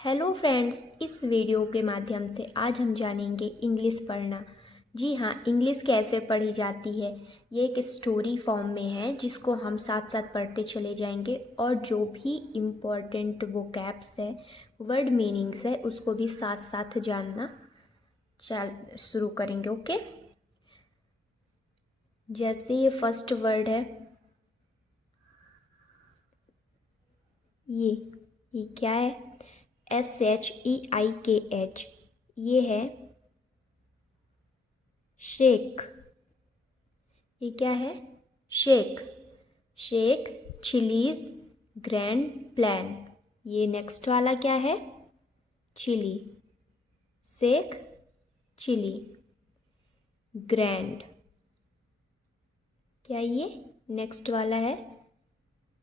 Hello friends, इस video के माध्यम से आज हम जानेंगे इंग्लिश पढ़ना। जी हाँ, इंग्लिश कैसे पढ़ी जाती है। ये एक स्टोरी फॉर्म में है जिसको हम साथ साथ पढ़ते चले जाएंगे और जो भी इम्पोर्टेंट वोकैब्स है, वर्ड मीनिंग्स है, उसको भी साथ साथ जानना शुरू करेंगे। ओके, जैसे ये फर्स्ट वर्ड है, ये क्या है? SHEIKH। ये है शेक। ये क्या है? शेक। Sheikh Chilli's grand plan. ये नेक्स्ट वाला क्या है? चिली। Shake Chilli grand. क्या ये नेक्स्ट वाला है?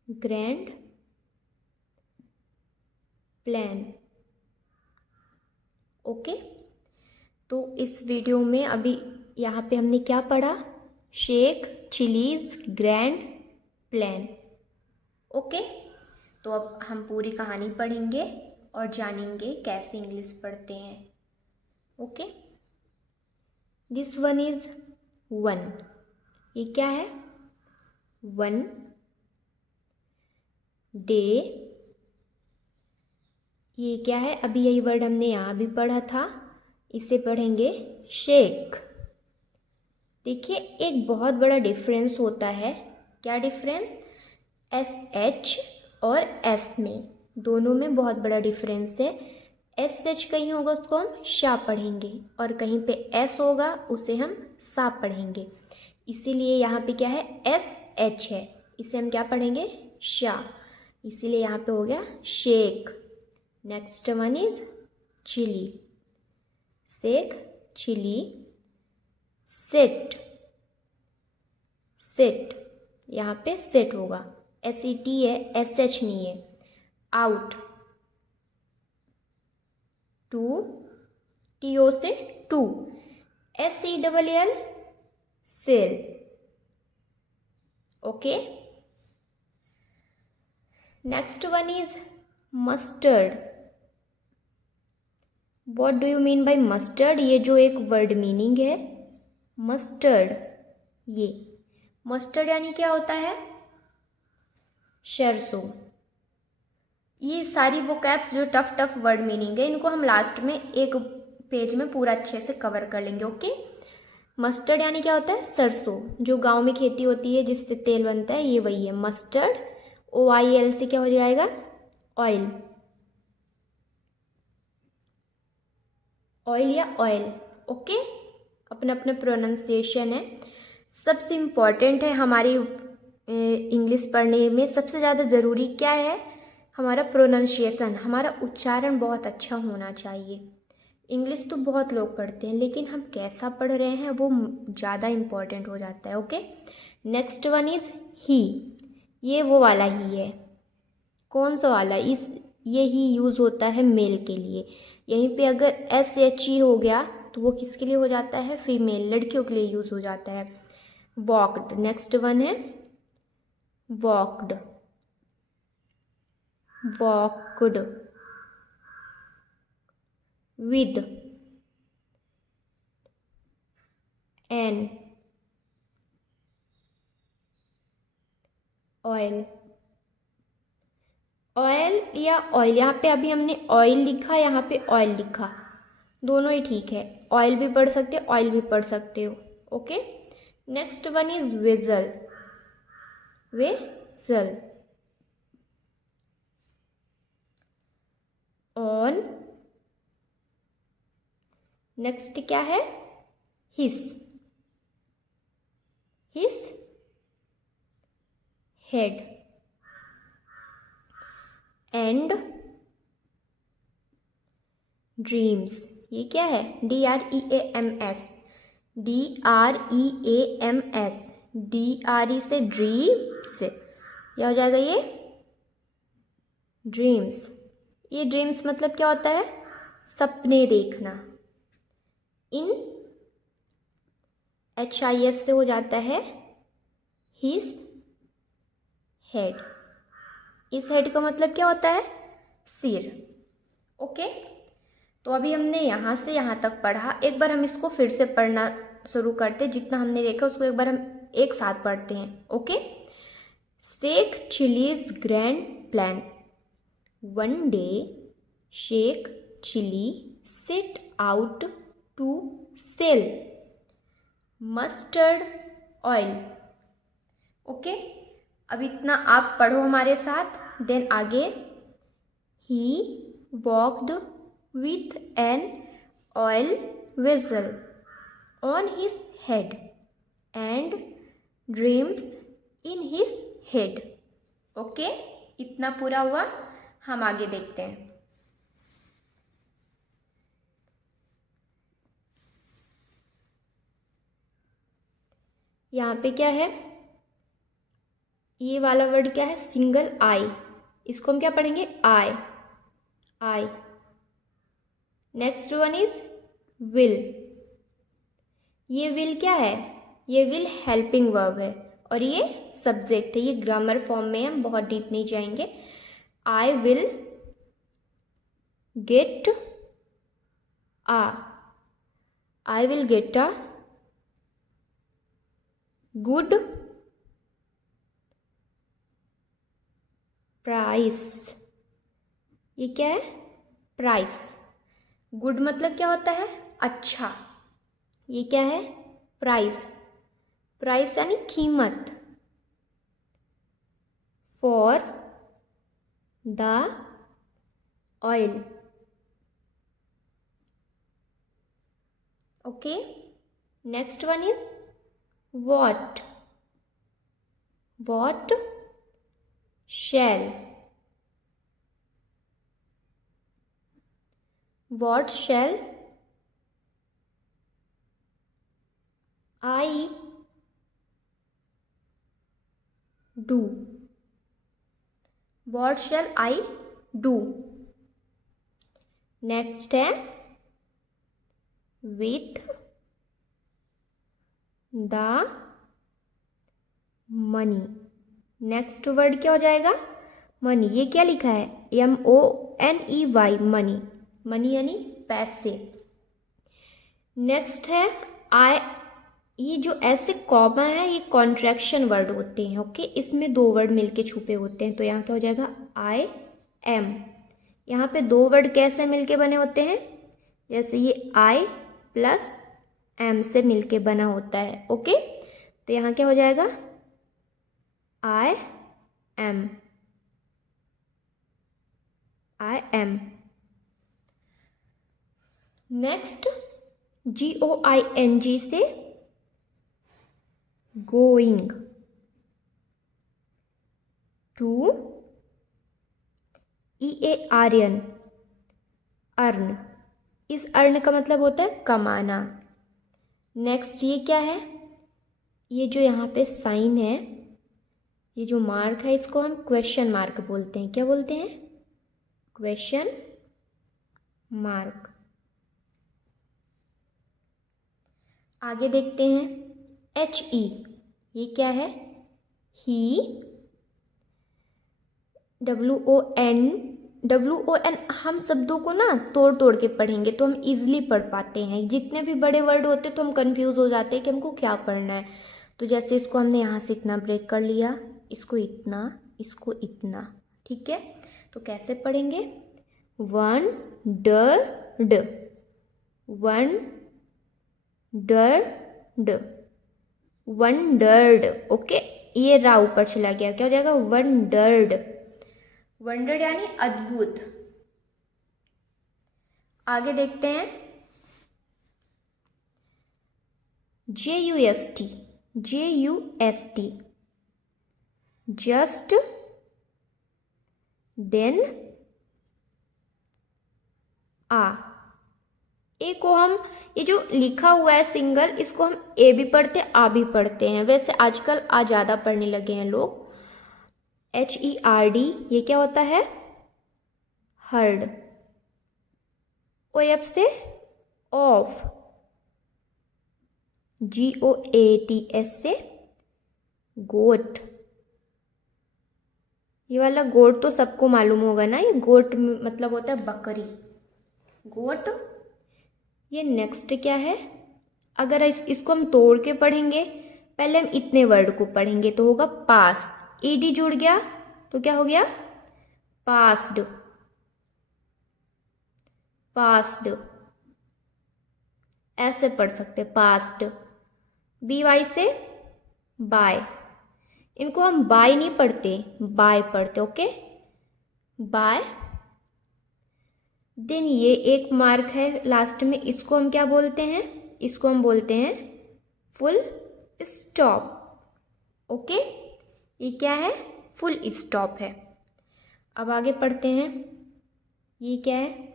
Grand plan. ओके, तो इस वीडियो में अभी यहाँ पे हमने क्या पढ़ा? Shake Chilli's grand plan. Okay, तो अब हम पूरी कहानी पढ़ेंगे और जानेंगे कैसे इंग्लिश पढ़ते हैं। Okay, this one is one. ये क्या है? One day. ये क्या है? अभी यही वर्ड हमने यहाँ भी पढ़ा था, इसे पढ़ेंगे शेक। देखिए, एक बहुत बड़ा डिफरेंस होता है। क्या डिफरेंस? SH और S में, दोनों में बहुत बड़ा डिफरेंस है। SH कहीं होगा उसको हम शा पढ़ेंगे और कहीं पे S होगा उसे हम सा पढ़ेंगे। इसीलिए यहाँ पे क्या है? SH है, इसे हम क्या पढ़ेंगे? शा। इसीलिए यहाँ पे हो गया Sheikh. Next one is Chilli. Shake Chilli set. Set, यहाँ पे सिट होगा, SET है, SH नहीं है। आउट, टू, TO से to, SELL sell. Okay, next one is mustard. What do you mean by mustard? ये जो एक वर्ड मीनिंग है मस्टर्ड, ये मस्टर्ड यानी क्या होता है? सरसों। ये सारी वोकैब्स जो टफ टफ वर्ड मीनिंग है, इनको हम लास्ट में एक पेज में पूरा अच्छे से कवर कर लेंगे। ओके, मस्टर्ड यानी क्या होता है? सरसों, जो गांव में खेती होती है जिससे तेल बनता है, ये वही है मस्टर्ड। OIL से क्या हो जाएगा? ऑयल। ऑयल या ऑयल। ओके, अपना अपना प्रोनाउंसिएशन है। सबसे इम्पॉर्टेंट है हमारी इंग्लिश पढ़ने में, सबसे ज़्यादा ज़रूरी क्या है? हमारा प्रोनाउंसिएशन, हमारा उच्चारण बहुत अच्छा होना चाहिए। इंग्लिश तो बहुत लोग पढ़ते हैं, लेकिन हम कैसा पढ़ रहे हैं वो ज़्यादा इम्पॉर्टेंट हो जाता है। ओके, नेक्स्ट वन इज़ ही। ये वो वाला ही है। कौन सा वाला? ये ही यूज़ होता है मेल के लिए। यहीं पे अगर SHE हो गया तो वो किसके लिए हो जाता है? फीमेल, लड़कियों के लिए यूज़ हो जाता है। वॉक्ड, नेक्स्ट वन है walked. Walked with an oil. Oil या ऑयल, यहाँ पे अभी हमने ऑयल लिखा, यहाँ पे ऑयल लिखा, दोनों ही ठीक है। ऑयल भी पढ़ सकते हो, ऑयल भी पढ़ सकते हो। Okay, next one is vigil. Vigil. On. Next क्या है? हिस। हिस हेड। And dreams. ये क्या है? DREAMS। DREAMS। DRE से ड्रीम्स, क्या हो जाएगा ये? ड्रीम्स। ये ड्रीम्स मतलब क्या होता है? सपने देखना। इन HIS से हो जाता है हिज हेड। इस हेड का मतलब क्या होता है? सिर। ओके, तो अभी हमने यहाँ से यहाँ तक पढ़ा। एक बार हम इसको फिर से पढ़ना शुरू करते, जितना हमने देखा उसको एक बार हम एक साथ पढ़ते हैं। Okay, Sheikh Chilli's grand plan. One day Sheikh Chilli set out to sell mustard oil. Okay, अब इतना आप पढ़ो हमारे साथ। देन आगे, he walked with an oil vessel on his head and dreams in his head। Okay, इतना पूरा हुआ। हम आगे देखते हैं। यहाँ पे क्या है, ये वाला वर्ड क्या है, सिंगल आई। इसको हम क्या पढ़ेंगे, I. I. Next one is will. ये विल क्या है, ये विल हेल्पिंग वर्ब है और ये सब्जेक्ट है। ये ग्रामर फॉर्म में, हम बहुत डीप नहीं जाएंगे। I will get a, I will get a good price. ये क्या है, प्राइस। गुड मतलब क्या होता है, अच्छा। ये क्या है, प्राइस। प्राइस यानी कीमत। For the oil. Okay, next one is what. What shell. What shall I do? What shall I do? Next है with the money। Next word क्या हो जाएगा, मनी। ये क्या लिखा है, MONEY, मनी। मनी यानी पैसे। नेक्स्ट है आई। ये जो ऐसे कॉमा है, ये कॉन्ट्रैक्शन वर्ड होते हैं। ओके, इसमें दो वर्ड मिलके छुपे होते हैं। तो यहाँ क्या हो जाएगा, आई एम। यहाँ पे दो वर्ड कैसे मिलके बने होते हैं, जैसे ये आई प्लस एम से मिलके बना होता है। ओके, तो यहाँ क्या हो जाएगा, I am. I am. Next, GOING से गोइंग टू। EARN earn. इस अर्न का मतलब होता है कमाना। नेक्स्ट, ये क्या है, ये जो यहाँ पे साइन है, ये जो मार्क है, इसको हम क्वेश्चन मार्क बोलते हैं। क्या बोलते हैं, क्वेश्चन मार्क। आगे देखते हैं, HE। ये क्या है, ही। WON हम शब्दों को ना तोड़ तोड़ के पढ़ेंगे तो हम इजीली पढ़ पाते हैं। जितने भी बड़े वर्ड होते तो हम कंफ्यूज हो जाते हैं कि हमको क्या पढ़ना है। तो जैसे इसको हमने यहाँ से इतना ब्रेक कर लिया, इसको इतना, इसको इतना। ठीक है, तो कैसे पढ़ेंगे, वंडर्ड, वंडर्ड, वंडर्ड। ओके, ये रा ऊपर चला गया, क्या हो जाएगा, वंडर्ड। वंडर्ड यानी अद्भुत। आगे देखते हैं, JUST, JUST, जस्ट, देन, आ। ए को हम, ये जो लिखा हुआ है सिंगल, इसको हम ए भी पढ़ते हैं, आ भी पढ़ते हैं। वैसे आजकल आ ज़्यादा पढ़ने लगे हैं लोग। HERD, ये क्या होता है, हर्ड। OF से ऑफ। GOATS से गोट। ये वाला गोट तो सबको मालूम होगा ना, ये गोट मतलब होता है बकरी, गोट। ये नेक्स्ट क्या है, अगर इसको हम तोड़ के पढ़ेंगे, पहले हम इतने वर्ड को पढ़ेंगे तो होगा पास, ईडी जुड़ गया तो क्या हो गया, पास्ड, पास्ड, ऐसे पढ़ सकते पास्ट। बी वाई से बाय, इनको हम बाय नहीं पढ़ते, बाय पढ़ते, ओके, बाय। देन ये एक मार्क है लास्ट में, इसको हम क्या बोलते हैं, इसको हम बोलते हैं फुल स्टॉप, ओके। ये क्या है, फुल स्टॉप है। अब आगे पढ़ते हैं, ये क्या है,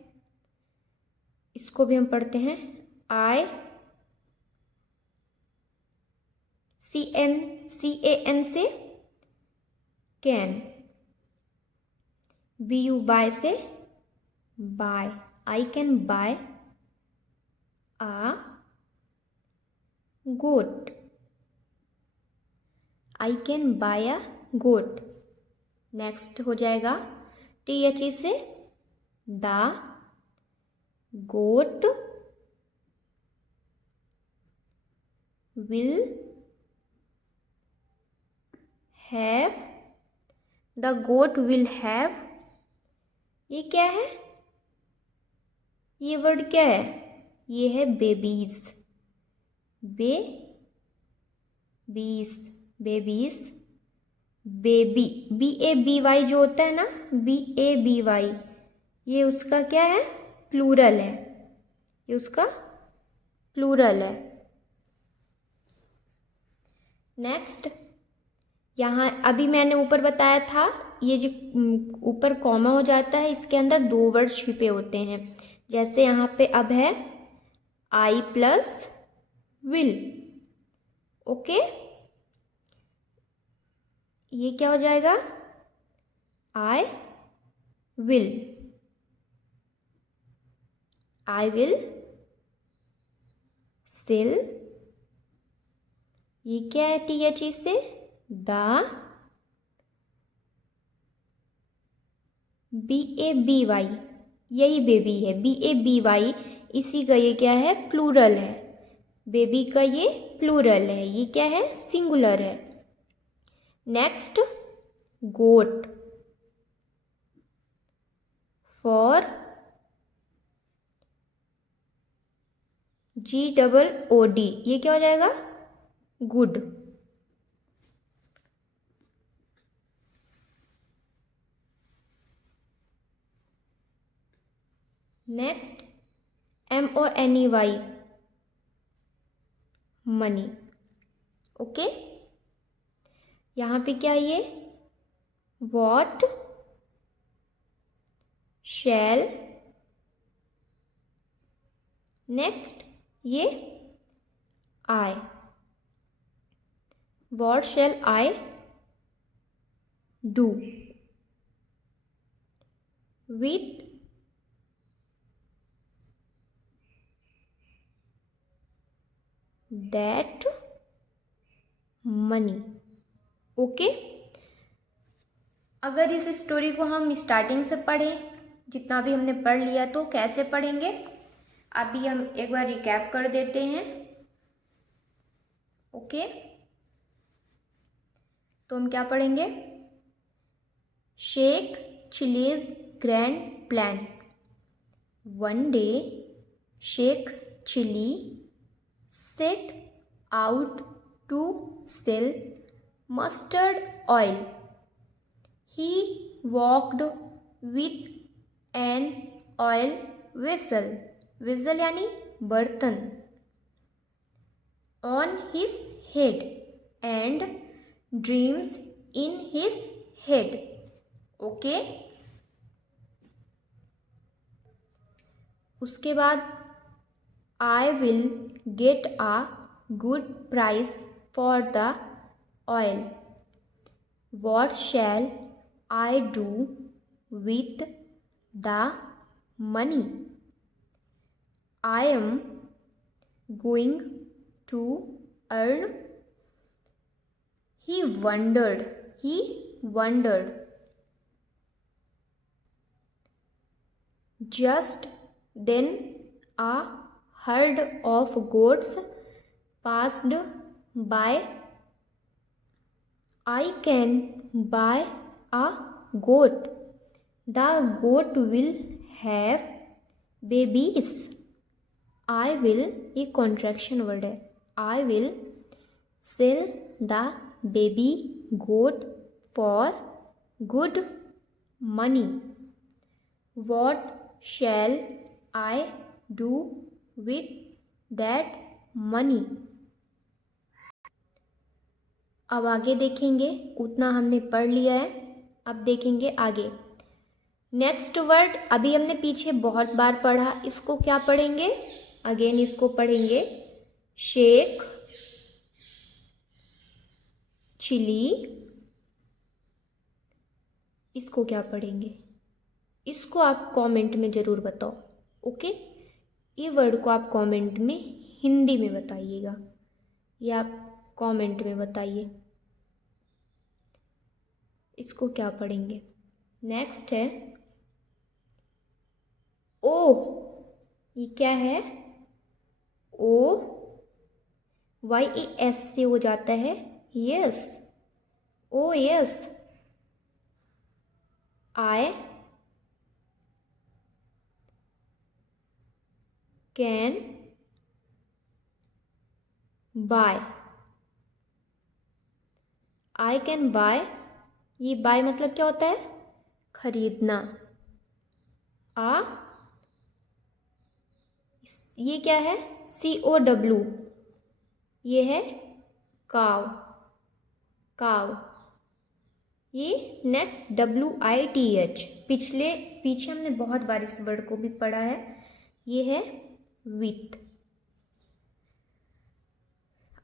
इसको भी हम पढ़ते हैं आई CAN से कैन, BU बाय से buy, I can buy a goat, I can buy a goat. Next हो जाएगा THE से the goat will have, the goat will have, ये क्या है, ये वर्ड क्या है, ये है babies, babies, babies, baby, BABY जो होता है ना, BABY, ये उसका क्या है, प्लूरल है, ये उसका प्लूरल है। नेक्स्ट, यहाँ अभी मैंने ऊपर बताया था, ये जो ऊपर कॉमा हो जाता है, इसके अंदर दो वर्ड छिपे होते हैं, जैसे यहाँ पे अब है आई प्लस विल, ओके। ये क्या हो जाएगा, I will, I will sell, ये क्या है THE से द BABY, यही बेबी है, BABY, इसी का ये क्या है, प्लूरल है, बेबी का ये प्लूरल है, ये क्या है, सिंगुलर है। नेक्स्ट, गोट फॉर GOOD, ये क्या हो जाएगा, good. Next, MONEY, money, okay. यहाँ पे क्या है, ये वॉट शैल, नेक्स्ट ये I, what shall I do with that money, okay. अगर इस स्टोरी को हम स्टार्टिंग से पढ़ें, जितना भी हमने पढ़ लिया, तो कैसे पढ़ेंगे, अभी हम एक बार रिकैप कर देते हैं, ओके। तो हम क्या पढ़ेंगे, Sheikh Chilli's grand plan, one day Sheikh Chilli set out to sell mustard oil. He walked with an oil vessel, vessel यानी बर्तन, on his head and dreams in his head, okay। उसके बाद I will get a good price for the oil. What shall I do with the money? I am going to earn. He wondered. Just then a herd of goats passed by, I can buy a goat, the goat will have babies, I will, ये contraction word है, I will sell the baby goat for good money, what shall I do with that money. अब आगे देखेंगे, उतना हमने पढ़ लिया है, अब देखेंगे आगे। नेक्स्ट वर्ड अभी हमने पीछे बहुत बार पढ़ा, इसको क्या पढ़ेंगे, अगेन इसको पढ़ेंगे, शेक, चिली, इसको क्या पढ़ेंगे, इसको आप कमेंट में ज़रूर बताओ। ओके, ये वर्ड को आप कमेंट में हिंदी में बताइएगा, या आप कमेंट में बताइए इसको क्या पढ़ेंगे। नेक्स्ट है ओ, ये क्या है, ओ वाई ए एस से हो जाता है yes, O yes, I can bye, I can bye, ये बाय मतलब क्या होता है, खरीदना, आ ये क्या है, COW, ये है काव, काव, ये नेक्स्ट WITH, पीछे हमने बहुत बार इस वर्ड को भी पढ़ा है, ये है विथ।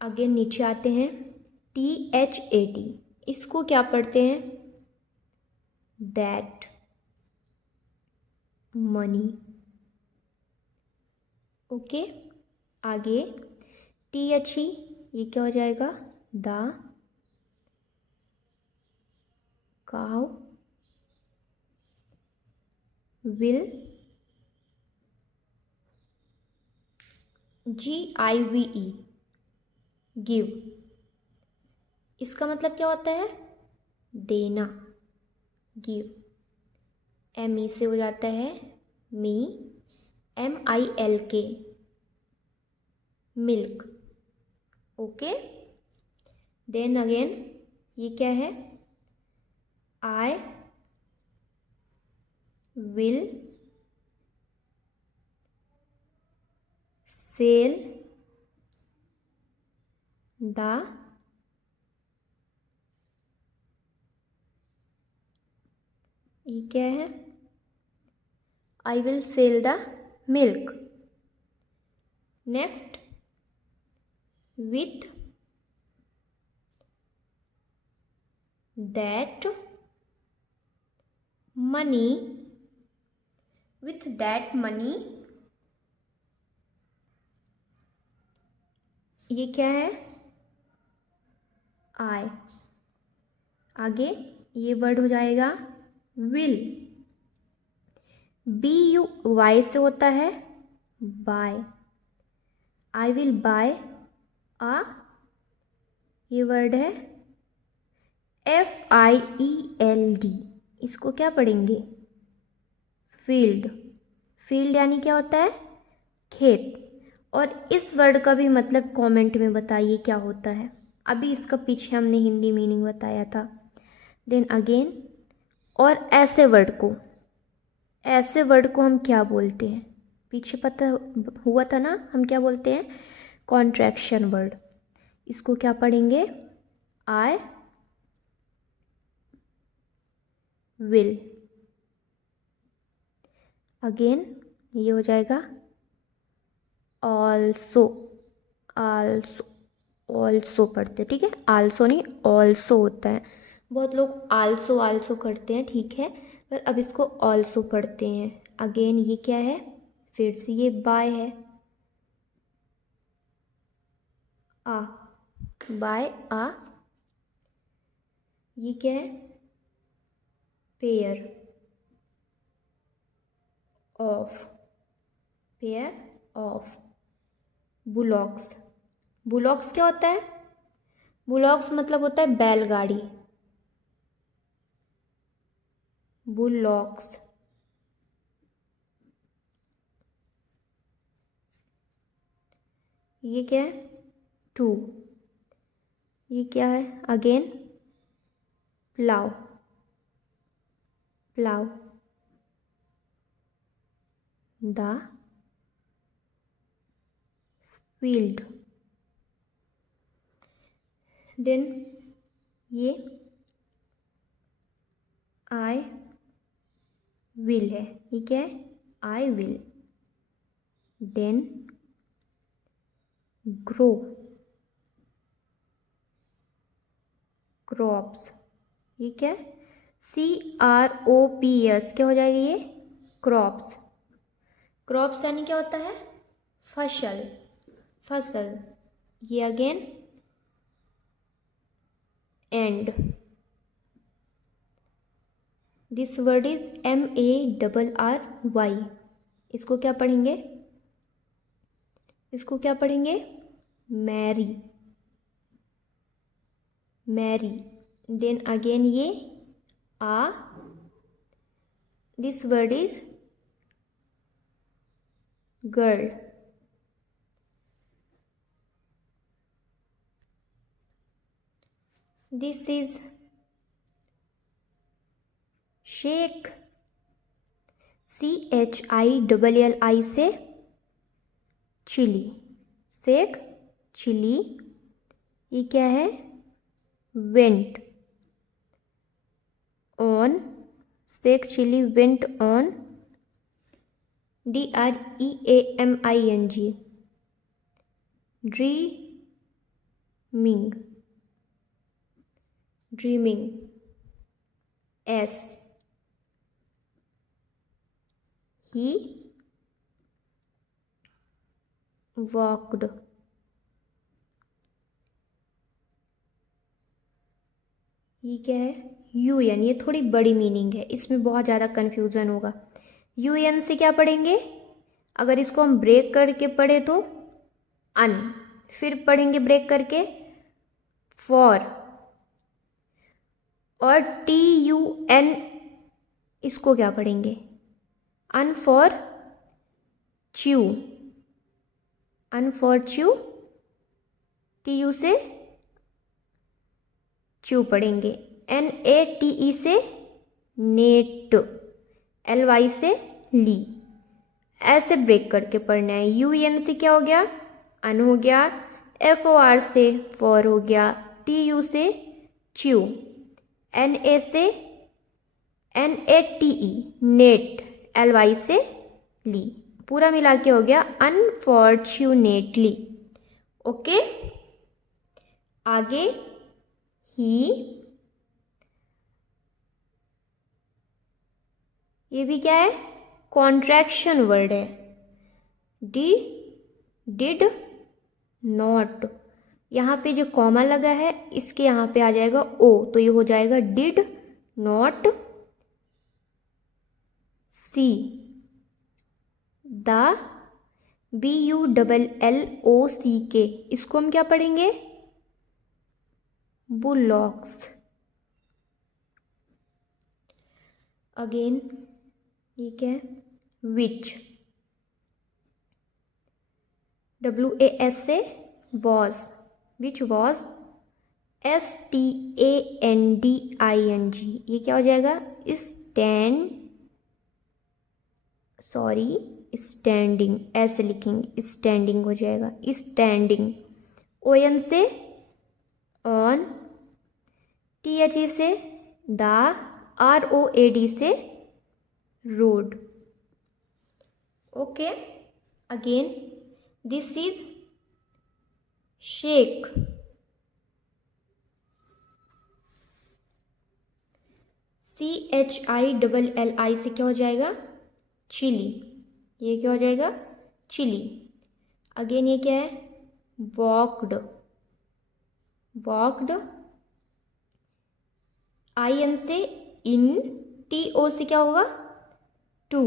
आगे नीचे आते हैं, THAT, इसको क्या पढ़ते हैं, दैट मनी। ओके, आगे THE, ये क्या हो जाएगा, the cow will, GIVE, give, इसका मतलब क्या होता है, देना, गिव, ME से हो जाता है मी, MILK, milk. Okay, then again ये क्या है, आई विल सेल द ये क्या है, I will sell the milk. Next with that money, with that money, ये क्या है, आई, आगे ये वर्ड हो जाएगा विल, BUY से होता है बाय, आई विल बाय आ, ये वर्ड है FIELD, इसको क्या पढ़ेंगे, फील्ड, फील्ड यानी क्या होता है, खेत। और इस वर्ड का भी मतलब कमेंट में बताइए क्या होता है, अभी इसका पीछे हमने हिंदी मीनिंग बताया था। देन अगेन, और ऐसे वर्ड को हम क्या बोलते हैं, पीछे पता हुआ था ना, हम क्या बोलते हैं, कॉन्ट्रैक्शन वर्ड, इसको क्या पढ़ेंगे, आई विल, अगेन ये हो जाएगा ऑल्सो, ऑल्सो पढ़ते, ठीक है, आल्सो नहीं ऑल्सो होता है, बहुत लोग आल्सो करते हैं, ठीक है, पर अब इसको ऑल्सो पढ़ते हैं। अगेन ये क्या है, फिर से ये बाय है, आ, बाय आ, ये क्या है, pair, of, pair of. Bullocks, bullocks क्या होता है? बुलॉक्स मतलब होता है बैलगाड़ी, बुलॉक्स। ये क्या है? टू। ये क्या है? Again plough, plough. The field. Then ये आई विल है, ये क्या है? I will. Then grow, crops. ये क्या है? CROPS, क्या हो जाएगा ये? क्रॉप्स। क्रॉप्स यानी क्या होता है? फसल, फसल। ये again and. This word is MARRY। इसको क्या पढ़ेंगे? इसको क्या पढ़ेंगे? Mary, Mary. देन अगेन ये ah, this word is girl. This is shake, CHILLI से चिली, शेक, चिली। ये क्या है? Went on, shake chilli went on, DREAMING, dreaming, dreaming, S। He walked, ये क्या है? UN। ये थोड़ी बड़ी मीनिंग है, इसमें बहुत ज़्यादा कन्फ्यूज़न होगा। UN से क्या पढ़ेंगे? अगर इसको हम ब्रेक करके पढ़े तो अन, फिर पढ़ेंगे ब्रेक करके फॉर, और TUN इसको क्या पढ़ेंगे? Un for chew, un for chew. TU से च्यू पढ़ेंगे। NATE से नेट, LY से ली। ऐसे ब्रेक करके पढ़ना है। UN से क्या हो गया? अन हो गया। FOR से फॉर हो गया। TU से च्यू। NA से NATE नेट, LY से ली। पूरा मिला के हो गया अनफॉर्च्यूनेटली। ओके, आगे ही, ये भी क्या है? कॉन्ट्रैक्शन वर्ड है। डिड नॉट, यहाँ पे जो कॉमा लगा है इसके यहाँ पे आ जाएगा ओ, तो ये हो जाएगा did not see the, BULLOCK। इसको हम क्या पढ़ेंगे? बुलॉक्स। अगेन ये क्या है? विच, WAS से वॉज, विच वॉज, STANDING। ये क्या हो जाएगा? स्टैंड, सॉरी स्टैंडिंग, ऐसे लिखेंगे, स्टैंडिंग हो जाएगा, स्टैंडिंग। ON से ऑन, THE से द, ROAD से road. Okay, again this is shake, CHILLI से क्या हो जाएगा? चिली। ये क्या हो जाएगा? चिली। अगेन ये क्या है? Walked, walked. IN से इन, TO से क्या होगा? To,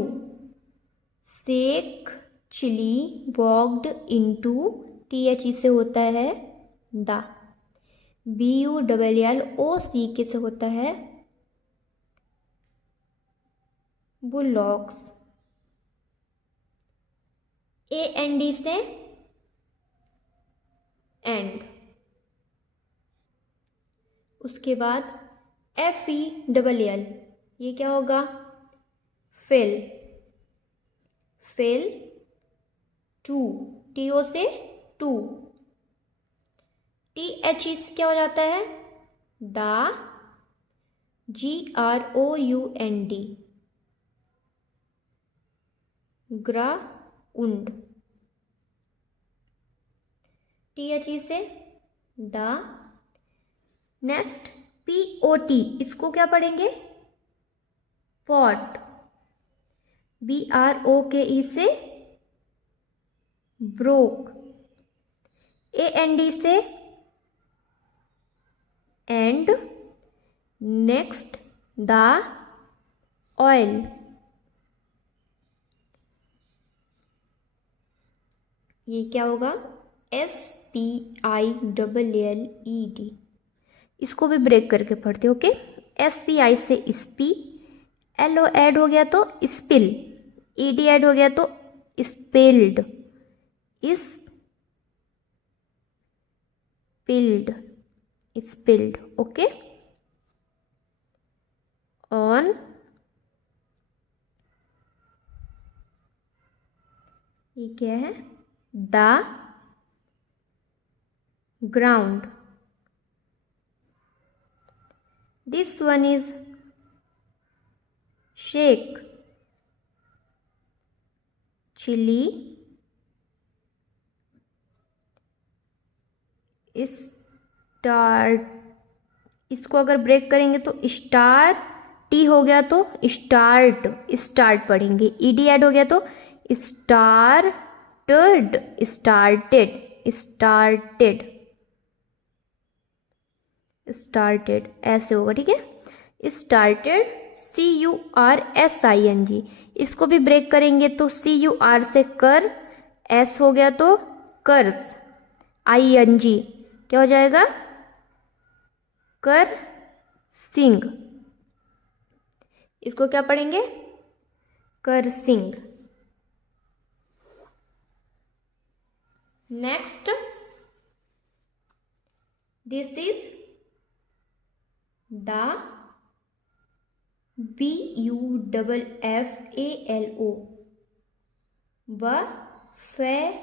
Sheikh Chilli walked into, THE से होता है द। BULLOCK से होता है बुलॉक्स। AND से एंड। उसके बाद FELL, ये क्या होगा? फिल। फिल टू, TO से टू। THE से क्या हो जाता है? The, GROUND, ground. THE से द। नेक्स्ट POT, इसको क्या पढ़ेंगे? पॉट। BROKE से ब्रोक। AND से एंड। Next the oil. ये क्या होगा? SPILLED। इसको भी ब्रेक करके पढ़ते, ओके। SPI से स्पी। LO ऐड हो गया तो स्पिल। ED ऐड हो गया तो स्पिल्ड। Spilled, okay. ऑन, ये क्या है? The ground. This one is Sheikh Chilli start. इसको अगर ब्रेक करेंगे तो स्टार टी हो गया तो स्टार्ट, स्टार्ट पढ़ेंगे। ED ऐड हो गया तो स्टार्टेड, स्टार्टेड, स्टार्टेड, स्टार्टेड, ऐसे होगा, ठीक है। Started CURSING। इसको भी ब्रेक करेंगे तो CUR से कर, S हो गया तो कर्स। ING क्या हो जाएगा? कर सिंग। इसको क्या पढ़ेंगे? कर सिंग। Next, this is the BUFFALO, buffalo,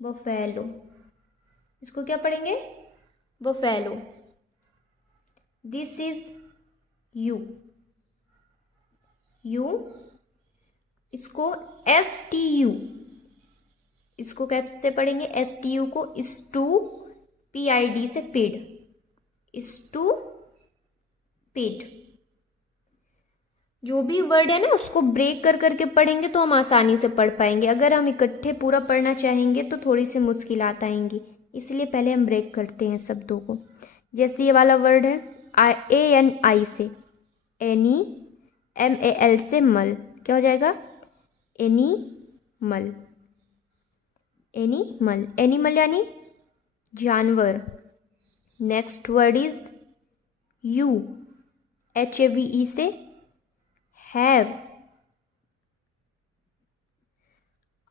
buffalo. इसको क्या पढ़ेंगे? Buffalo. This is U, U. इसको STU, इसको कैसे पढ़ेंगे? STU को स्टू, PID से पिड, स्टू पिड। जो भी वर्ड है ना उसको ब्रेक कर करके पढ़ेंगे तो हम आसानी से पढ़ पाएंगे। अगर हम इकट्ठे पूरा पढ़ना चाहेंगे तो थोड़ी सी मुश्किलात आएंगी, इसलिए पहले हम ब्रेक करते हैं शब्दों को। जैसे ये वाला वर्ड है ANI से एनी, MAL से मल, क्या हो जाएगा? एनीमल, एनीमल, एनिमल यानी जानवर। Next word is you, HAVE से हैव।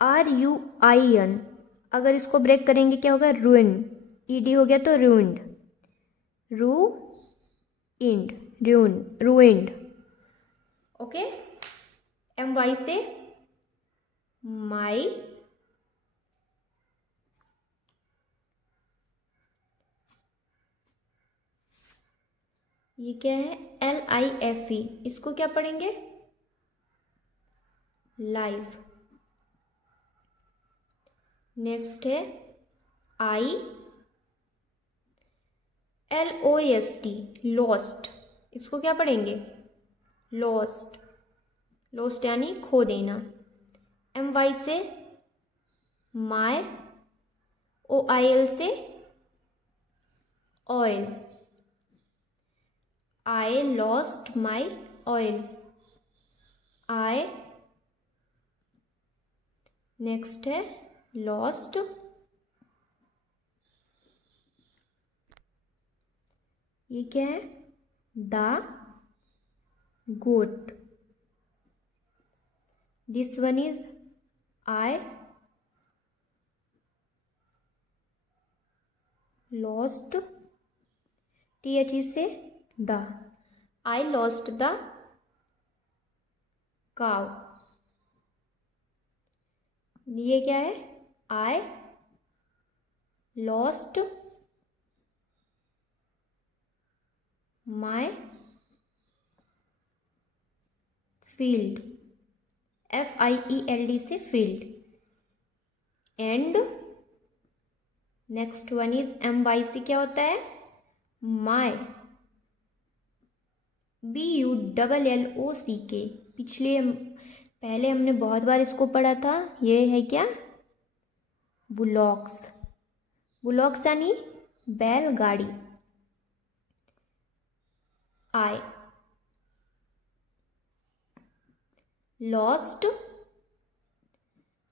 RUIN, अगर इसको ब्रेक करेंगे क्या होगा? रुइन। ED हो गया तो ruined, ruined, ruined, okay. MY से माई। ये क्या है? LIFE, इसको क्या पढ़ेंगे? लाइफ। नेक्स्ट है LOST, लॉस्ट। इसको क्या पढ़ेंगे? लॉस्ट, लॉस्ट यानी खो देना। MY से माय, OIL से oil, I lost my oil, I, next है लॉस्ट, ये क्या है, the goat, this one is I lost, THE से the, I lost the cow, ये क्या है, I lost my field, FIELD से field, and next one is MY से क्या होता है, माई, BULLOCK, पहले हमने बहुत बार इसको पढ़ा था, ये है क्या, बुलॉक्स, बुलॉक्स यानी बैलगाड़ी, आई लॉस्ट,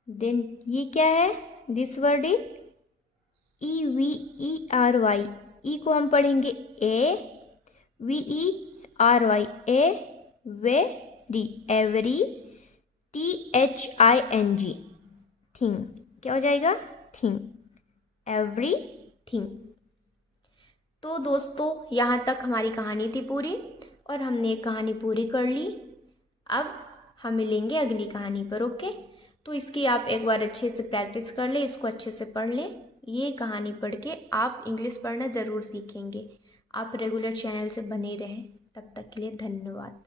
देन ये क्या है, दिस वर्ड इज EVERY, ई को हम पढ़ेंगे AVERY, Avery, every, THING, thing, क्या हो जाएगा, थिंग, एवरीथिंग। तो दोस्तों यहाँ तक हमारी कहानी थी पूरी, और हमने एक कहानी पूरी कर ली। अब हम मिलेंगे अगली कहानी पर, ओके। तो इसकी आप एक बार अच्छे से प्रैक्टिस कर ले, इसको अच्छे से पढ़ लें। ये कहानी पढ़ के आप इंग्लिश पढ़ना ज़रूर सीखेंगे। आप रेगुलर चैनल से बने रहें। तब तक के लिए धन्यवाद।